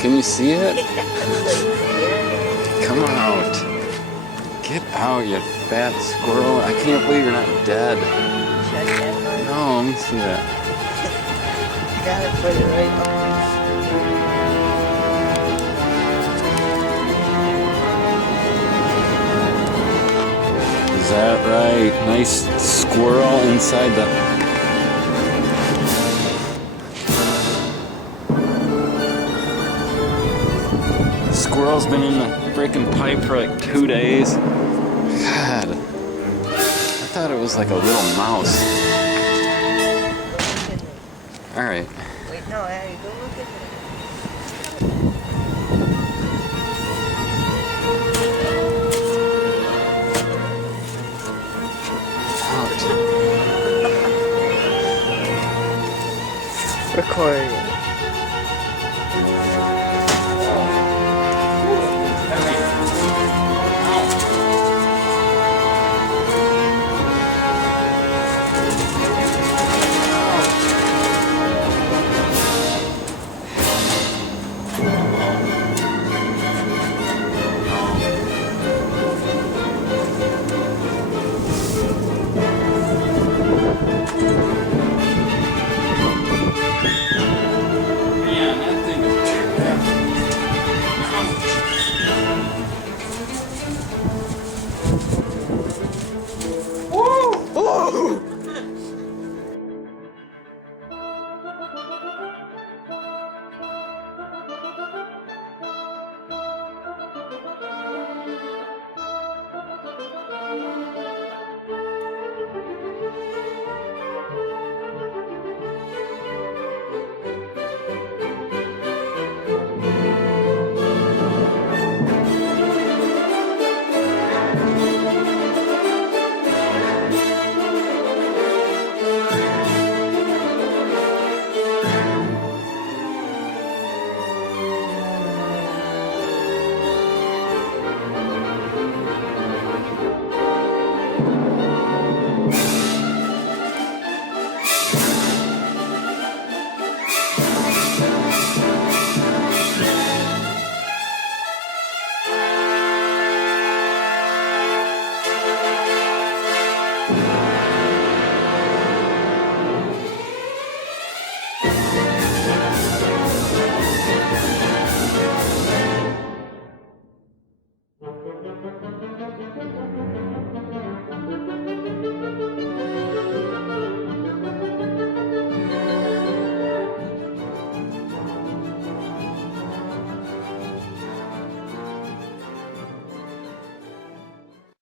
Can you see it? Come out. Get out, you fat squirrel. I can't believe you're not dead. No, let me see that. Gotta put it right on. Is that right? Nice squirrel inside the... Squirrel's been in the freaking pipe for like 2 days. God. I thought it was like a little mouse. Alright. Wait, no, Abby, go look at it. Recording.